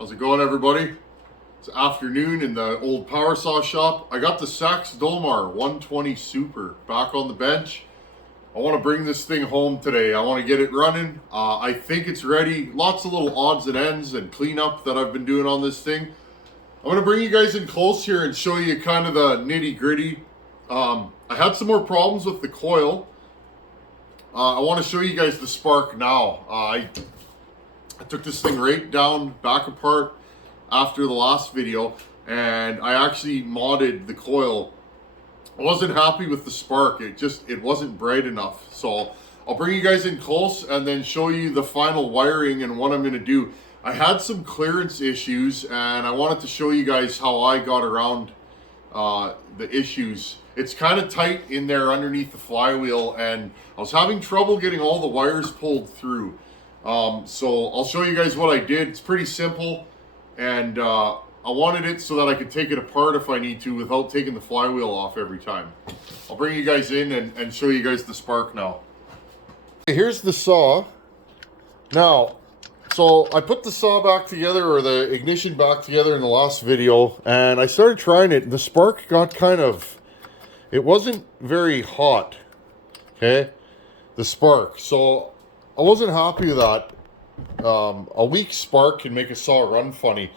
How's it going, everybody? It's afternoon in the old power saw shop. I got the Sachs Dolmar 120 Super back on the bench. I want to bring this thing home today. I want to get it running. I think it's ready. Lots of little odds and ends and cleanup that I've been doing on this thing. I'm going to bring you guys in close here and show you kind of the nitty gritty. I had some more problems with the coil. I want to show you guys the spark now. I took this thing right down, back apart after the last video, and I actually modded the coil. I wasn't happy with the spark. It wasn't bright enough. So I'll bring you guys in close and then show you the final wiring and what I'm going to do. I had some clearance issues and I wanted to show you guys how I got around the issues. It's kind of tight in there underneath the flywheel and I was having trouble getting all the wires pulled through. So I'll show you guys what I did. It's pretty simple, and I wanted it so that I could take it apart if I need to without taking the flywheel off every time. I'll bring you guys in and show you guys the spark now. Here's the saw. Now, so I put the saw back together, or the ignition back together in the last video, and I started trying it. The spark got it wasn't very hot, okay? The spark. So I wasn't happy with that. A weak spark can make a saw run funny.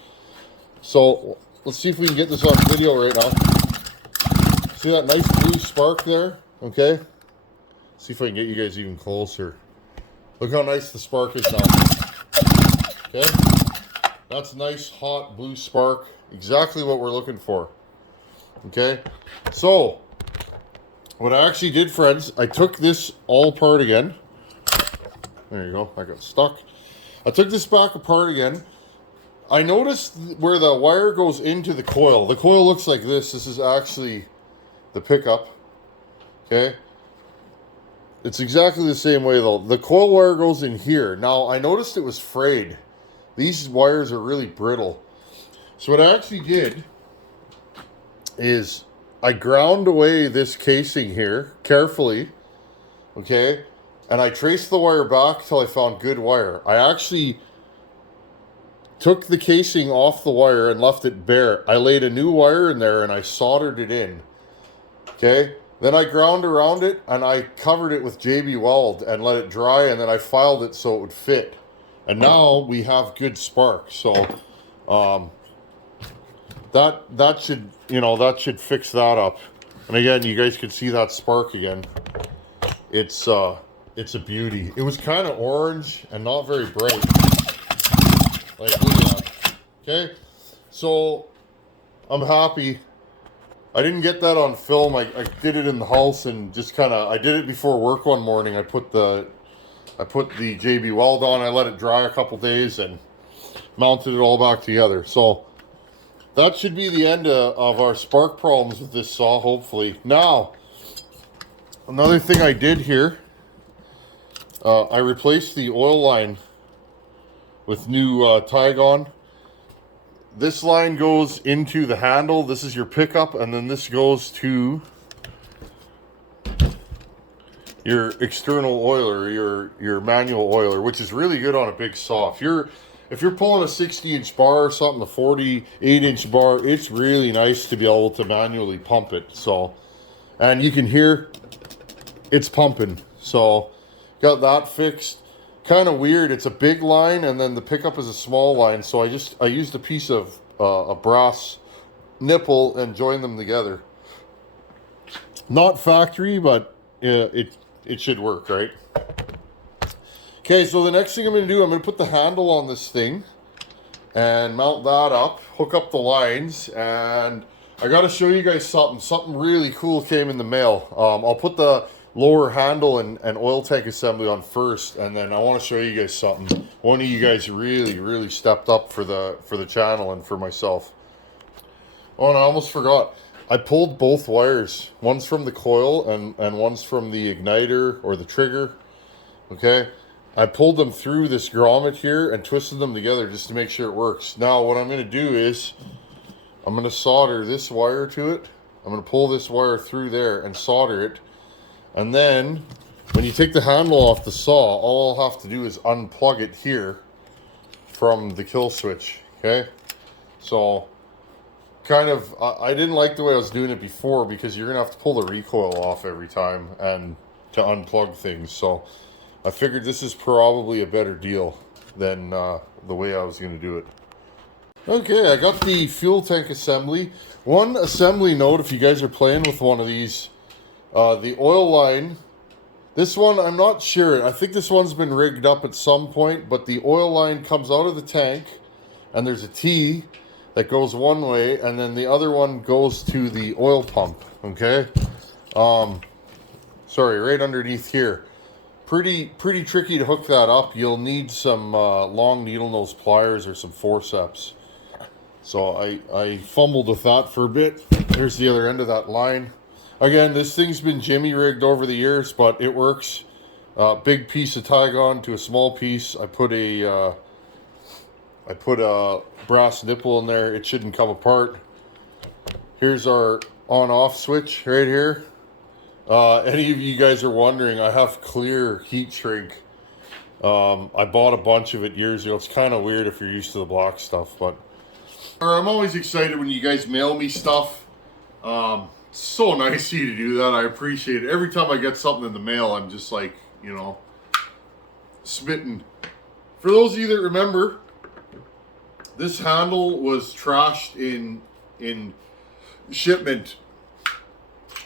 So let's see if we can get this on video right now. See that nice blue spark there? Okay. See if I can get you guys even closer. Look how nice the spark is now. Okay. That's a nice hot blue spark. Exactly what we're looking for. Okay. So what I actually did, friends, I took this all apart again. There you go, I got stuck. I took this back apart again. I noticed where the wire goes into the coil. The coil looks like this. This is actually the pickup. Okay. It's exactly the same way though. The coil wire goes in here. Now, I noticed it was frayed. These wires are really brittle. So what I actually did is I ground away this casing here carefully. Okay. And I traced the wire back till I found good wire. I actually took the casing off the wire and left it bare. I laid a new wire in there and I soldered it in. Okay? Then I ground around it and I covered it with JB Weld and let it dry, and then I filed it so it would fit. And now we have good spark. So that should fix that up. And again, you guys can see that spark again. It's a beauty. It was kind of orange and not very bright. Like, look at that. Okay, so I'm happy. I didn't get that on film. I did it in the house and just I did it before work one morning. I put the JB Weld on. I let it dry a couple days and mounted it all back together. So that should be the end of our spark problems with this saw, hopefully. Now, another thing I did here, I replaced the oil line with new Tygon. This line goes into the handle. This is your pickup, and then this goes to your external oiler, your manual oiler, which is really good on a big saw. If you're pulling a 60-inch bar or something, a 48-inch bar, it's really nice to be able to manually pump it. So, and you can hear it's pumping. So got that fixed. Kind of weird. It's a big line and then the pickup is a small line. So I used a piece of a brass nipple and joined them together. Not factory, but it should work, right? Okay, so the next thing I'm going to do, I'm going to put the handle on this thing and mount that up, hook up the lines, and I got to show you guys something. Something really cool came in the mail. I'll put the lower handle and oil tank assembly on first, and then I want to show you guys something. One of you guys really stepped up for the channel and for myself. Oh, and I almost forgot. I pulled both wires. One's from the coil and one's from the igniter or the trigger. Okay, I pulled them through this grommet here and twisted them together just to make sure it works. Now what I'm going to do is I'm going to solder this wire to it. I'm going to pull this wire through there and solder it. And then when you take the handle off the saw, all I'll have to do is unplug it here from the kill switch. Okay, so kind of, I didn't like the way I was doing it before because you're gonna have to pull the recoil off every time and to unplug things. So I figured this is probably a better deal than the way I was gonna do it. Okay, I got the fuel tank assembly. One assembly note, if you guys are playing with one of these, the oil line, this one, I'm not sure. I think this one's been rigged up at some point, but the oil line comes out of the tank, and there's a T that goes one way, and then the other one goes to the oil pump, okay? Sorry, right underneath here. Pretty tricky to hook that up. You'll need some long needle nose pliers or some forceps. So I fumbled with that for a bit. Here's the other end of that line. Again, this thing's been jimmy rigged over the years, but it works. Big piece of Tygon to a small piece. I put a brass nipple in there. It shouldn't come apart. Here's our on-off switch right here. Any of you guys are wondering, I have clear heat shrink. I bought a bunch of it years ago. It's kind of weird if you're used to the black stuff, but I'm always excited when you guys mail me stuff. It's so nice of you to do that. I appreciate it. Every time I get something in the mail, I'm just like, you know, smitten. For those of you that remember, this handle was trashed in shipment.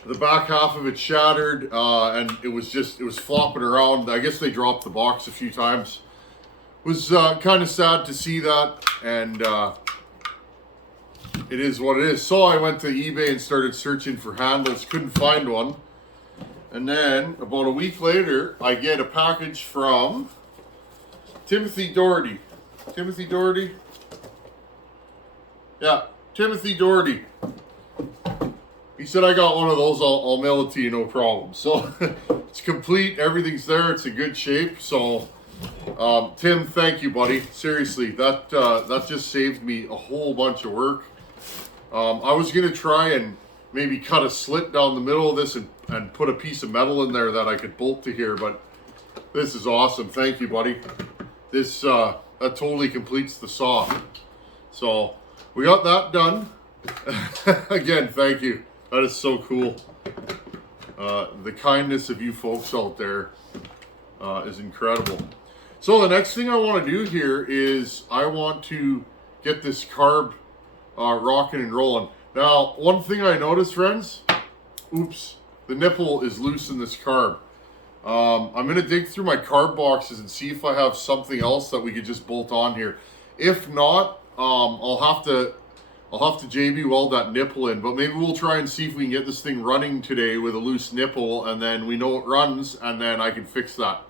The back half of it shattered, and it was flopping around. I guess they dropped the box a few times. It was kind of sad to see that, and it is what it is. So I went to eBay and started searching for handles. Couldn't find one. And then about a week later, I get a package from Timothy Doherty. Timothy Doherty? Yeah, Timothy Doherty. He said, I got one of those, I'll mail it to you, no problem. So it's complete, everything's there, it's in good shape. So Tim, thank you, buddy. Seriously, that just saved me a whole bunch of work. I was gonna try and maybe cut a slit down the middle of this and put a piece of metal in there that I could bolt to here, but this is awesome. Thank you, buddy. This that totally completes the saw. So we got that done. Again, thank you. That is so cool. The kindness of you folks out there is incredible. So the next thing I want to do here is I want to get this carb rocking and rolling. Now, one thing I noticed, friends, oops, the nipple is loose in this carb. I'm going to dig through my carb boxes and see if I have something else that we could just bolt on here. If not, I'll have to JB weld that nipple in, but maybe we'll try and see if we can get this thing running today with a loose nipple, and then we know it runs, and then I can fix that.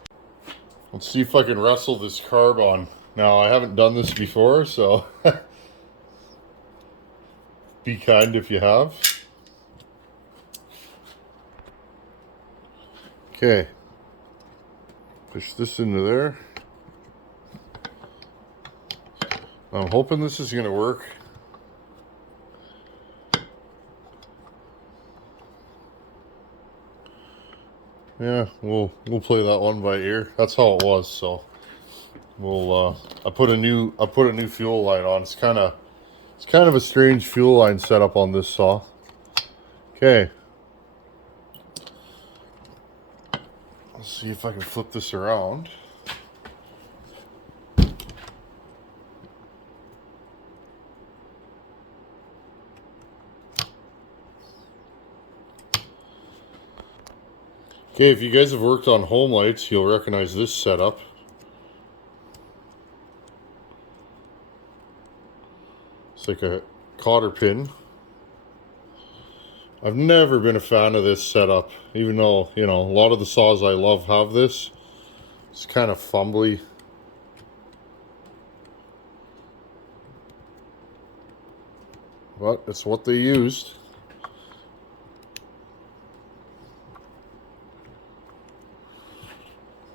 Let's see if I can wrestle this carb on. Now, I haven't done this before, so be kind if you have. Okay. Push this into there. I'm hoping this is going to work. Yeah, we'll play that one by ear. That's how it was. So we'll I put a new fuel line on. It's kind of a strange fuel line setup on this saw. Okay. Let's see if I can flip this around. Okay, if you guys have worked on home lights, you'll recognize this setup. It's like a cotter pin. I've never been a fan of this setup, even though, you know, a lot of the saws I love have this. It's kind of fumbly. But it's what they used.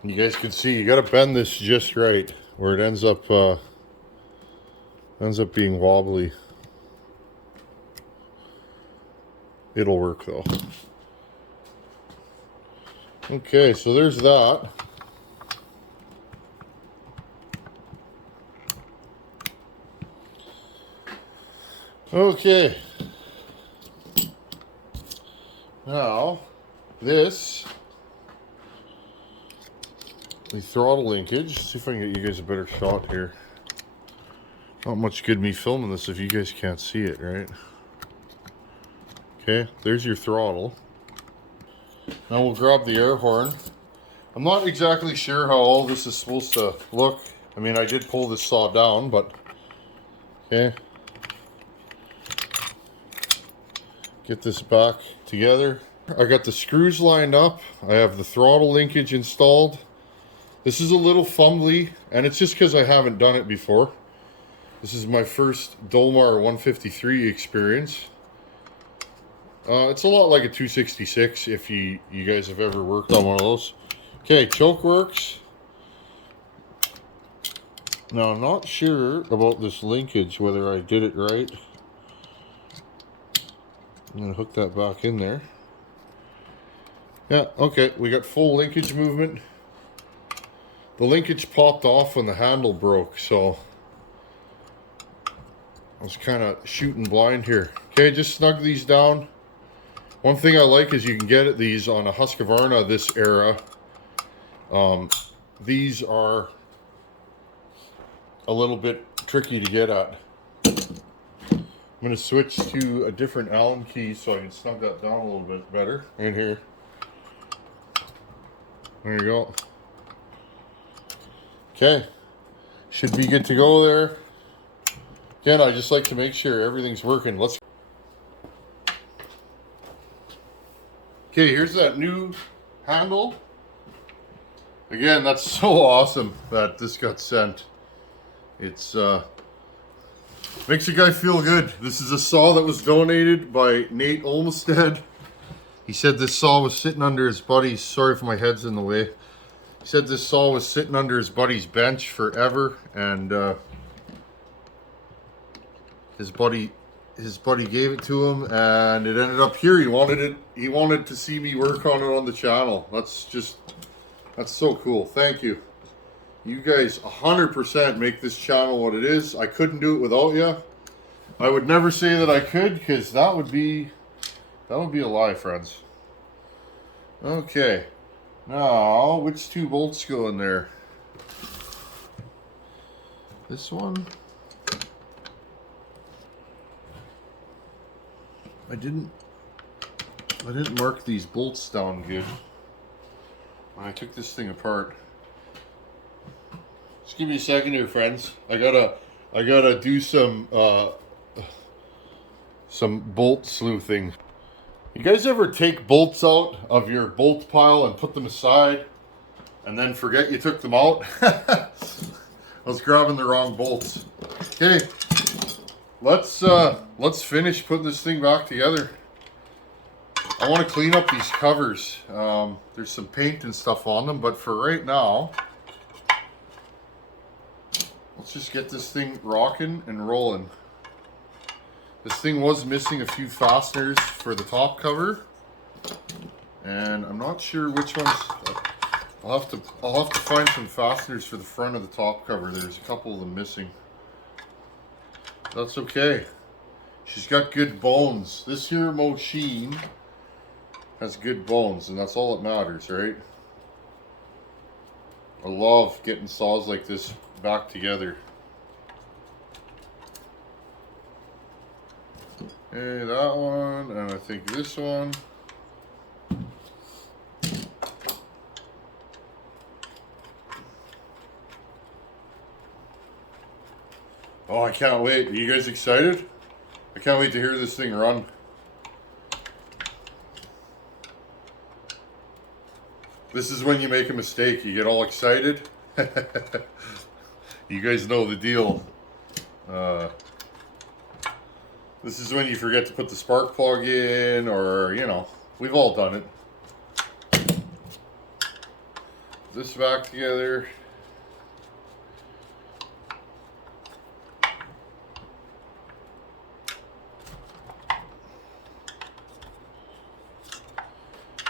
You guys can see, you got to bend this just right, where it ends up being wobbly. It'll work though. Okay, so there's that. Okay. Now, this, the throttle linkage. See if I can get you guys a better shot here. Not much good me filming this if you guys can't see it, right? Okay, there's your throttle. Now we'll grab the air horn. I'm not exactly sure how all this is supposed to look. I mean, I did pull this saw down, but okay. Get this back together. I got the screws lined up. I have the throttle linkage installed. This is a little fumbly, and it's just because I haven't done it before. This is my first Dolmar 153 experience. It's a lot like a 266 if you guys have ever worked on one of those. Okay, choke works. Now I'm not sure about this linkage, whether I did it right. I'm gonna hook that back in there. Yeah, okay, we got full linkage movement. The linkage popped off when the handle broke, so I was kind of shooting blind here. Okay, just snug these down. One thing I like is you can get at these on a Husqvarna this era. These are a little bit tricky to get at. I'm going to switch to a different Allen key so I can snug that down a little bit better. Right here. There you go. Okay. Should be good to go there. Again, I just like to make sure everything's working. Let's. Okay, here's that new handle. Again, that's so awesome that this got sent. It's makes a guy feel good. This is a saw that was donated by Nate Olmsted. He said this saw was sitting under his buddy's, sorry if my head's in the way. He said this saw was sitting under his buddy's bench forever, and his buddy gave it to him, and it ended up here. He wanted to see me work on it on the channel. That's so cool. Thank you. You guys 100% make this channel what it is. I couldn't do it without you. I would never say that I could, because that would be a lie, friends. Okay. Now, which two bolts go in there? This one. I didn't mark these bolts down good when I took this thing apart. Just give me a second here, friends. I gotta do some bolt sleuthing. You guys ever take bolts out of your bolt pile and put them aside and then forget you took them out? I was grabbing the wrong bolts. Okay, let's finish putting this thing back together. I want to clean up these covers. There's some paint and stuff on them, but for right now, let's just get this thing rocking and rolling. This thing was missing a few fasteners for the top cover, and I'm not sure which ones. I'll have to find some fasteners for the front of the top cover. There's a couple of them missing. That's okay. She's got good bones. This here machine has good bones, and that's all that matters, right? I love getting saws like this back together. Okay, that one, and I think this one. Oh, I can't wait. Are you guys excited? I can't wait to hear this thing run. This is when you make a mistake. You get all excited. You guys know the deal. This is when you forget to put the spark plug in, or, you know, we've all done it. This back together.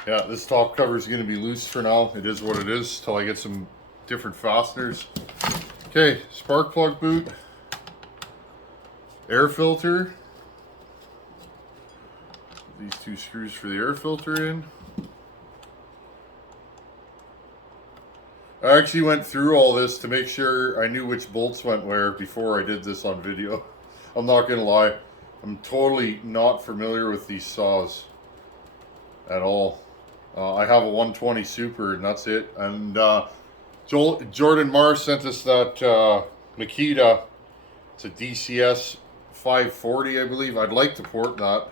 Yeah, this top cover is going to be loose for now. It is what it is till I get some different fasteners. Okay, spark plug boot, air filter. these two screws for the air filter in. I actually went through all this to make sure I knew which bolts went where before I did this on video. I'm not gonna lie, I'm totally not familiar with these saws at all. I have a 120 Super and that's it. And Jordan Mars sent us that Makita. It's a DCS 540, I believe. I'd like to port that.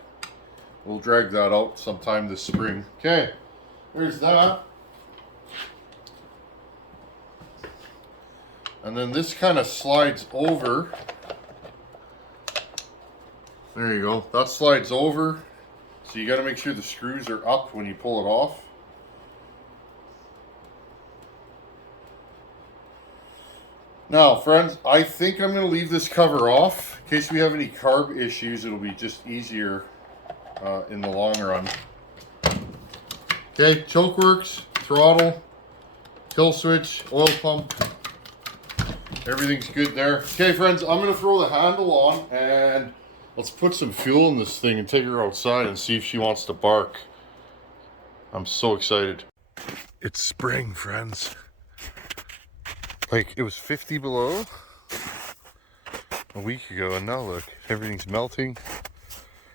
We'll drag that out sometime this spring. Okay, there's that. And then this kind of slides over. There you go. That slides over. So you got to make sure the screws are up when you pull it off. Now, friends, I think I'm going to leave this cover off. In case we have any carb issues, it'll be just easier in the long run. Okay, choke works, throttle, kill switch, oil pump. Everything's good there. Okay, friends, I'm going to throw the handle on and let's put some fuel in this thing and take her outside and see if she wants to bark. I'm so excited. It's spring, friends. Like, it was 50 below a week ago, and now look, everything's melting.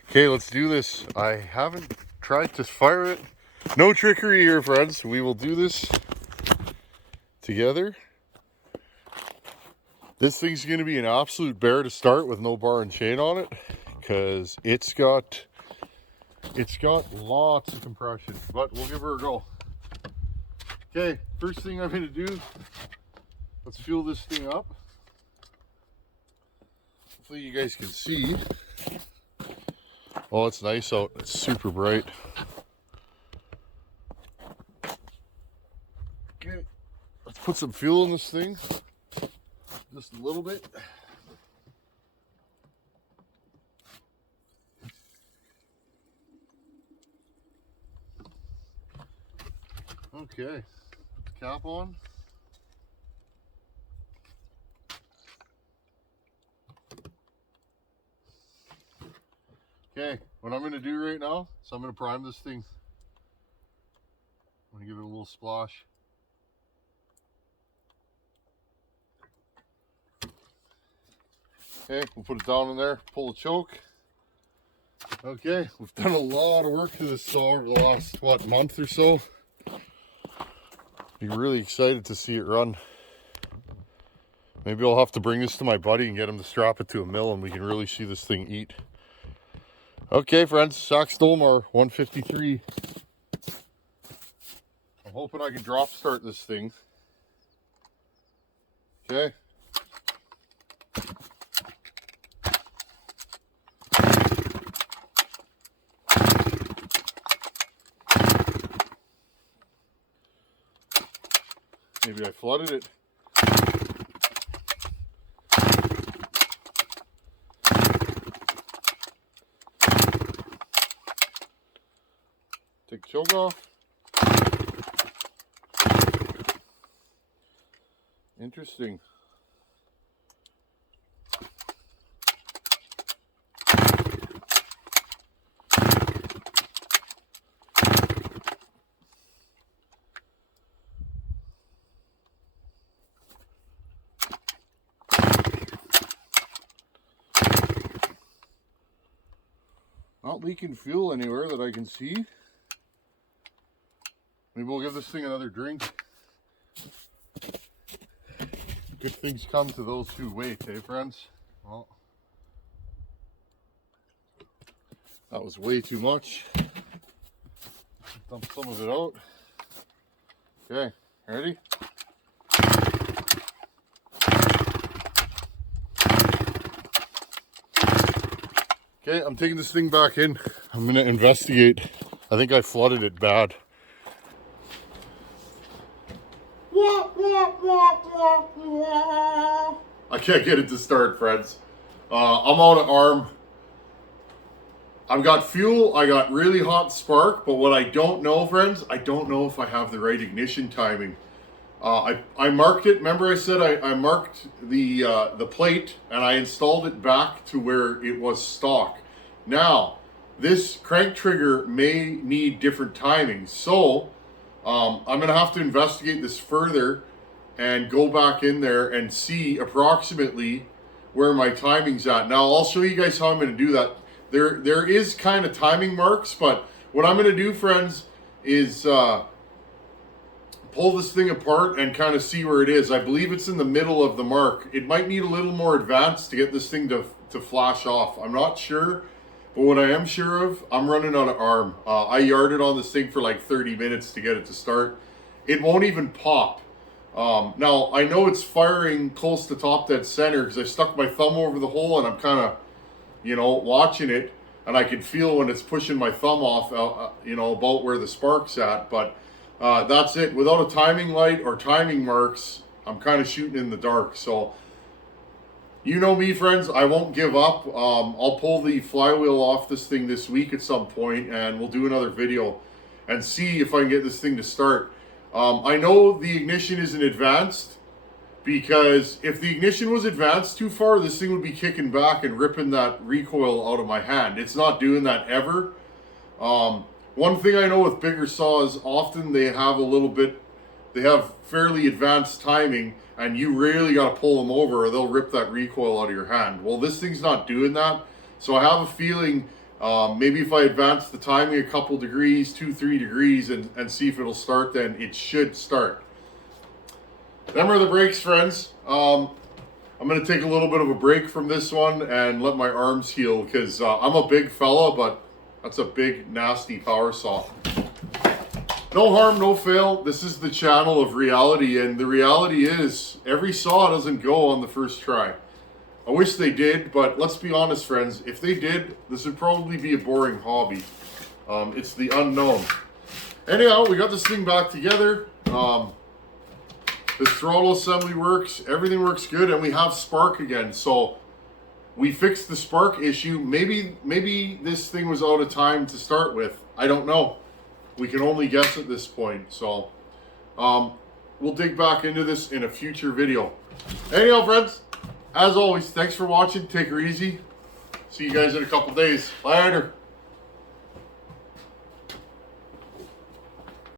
Okay, let's do this. I haven't tried to fire it. No trickery here, friends. We will do this together. This thing's going to be an absolute bear to start with no bar and chain on it, because it's got lots of compression, but we'll give her a go. Okay, first thing I'm going to do, let's fuel this thing up. Hopefully you guys can see. Oh, it's nice out. It's super bright. Okay, let's put some fuel in this thing. Just a little bit. Okay, cap on. Okay, what I'm going to do right now, so I'm going to prime this thing. I'm going to give it a little splash. Okay, we'll put it down in there, pull the choke. Okay, we've done a lot of work to this saw over the last, what, month or so. Be really excited to see it run. Maybe I'll have to bring this to my buddy and get him to strap it to a mill and we can really see this thing eat. Okay, friends, Sachs Dolmar 153. I'm hoping I can drop start this thing. Okay. Maybe I flooded it. Take the choke off. Interesting. Not leaking fuel anywhere that I can see. Maybe we'll give this thing another drink. Good things come to those who wait, eh, friends? Well, that was way too much. Dump some of it out. Okay, ready? Okay, I'm taking this thing back in. I'm going to investigate. I think I flooded it bad. I can't get it to start, friends. I'm out of arm. I've got fuel, I got really hot spark, but what I don't know, friends, I don't know if I have the right ignition timing. I marked it. Remember I said I marked the plate and I installed it back to where it was stock. Now, this crank trigger may need different timings. So I'm going to have to investigate this further and go back in there and see approximately where my timing's at. Now I'll show you guys how I'm going to do that. There is kind of timing marks, but what I'm going to do, friends, is pull this thing apart and kind of see where it is. I believe it's in the middle of the mark. It might need a little more advanced to get this thing to flash off. I'm not sure, but what I am sure of, I'm running out of arm. I yarded on this thing for like 30 minutes to get it to start. It won't even pop. Now, I know it's firing close to top dead center because I stuck my thumb over the hole and I'm kind of, watching it, and I can feel when it's pushing my thumb off, about where the spark's at. But that's it. Without a timing light or timing marks, I'm kind of shooting in the dark. So, you know me, friends, I won't give up. I'll pull the flywheel off this thing this week at some point, and we'll do another video and see if I can get this thing to start. I know the ignition isn't advanced, because if the ignition was advanced too far, this thing would be kicking back and ripping that recoil out of my hand. It's not doing that ever. One thing I know with bigger saws, often they have fairly advanced timing, and you really got to pull them over or they'll rip that recoil out of your hand. Well, this thing's not doing that. So I have a feeling maybe if I advance the timing a couple degrees, 2-3 degrees, and see if it'll start, then it should start. Them are the brakes, friends. I'm going to take a little bit of a break from this one and let my arms heal, because I'm a big fella, but that's a big, nasty power saw. No harm, no fail. This is the channel of reality, and the reality is every saw doesn't go on the first try. I wish they did, but let's be honest, friends. If they did, this would probably be a boring hobby. It's the unknown. Anyhow, we got this thing back together. This throttle assembly works. Everything works good, and we have spark again. So we fixed the spark issue. Maybe this thing was out of time to start with. I don't know. We can only guess at this point. So we'll dig back into this in a future video. Anyhow, friends, as always, thanks for watching. Take her easy. See you guys in a couple days. Later.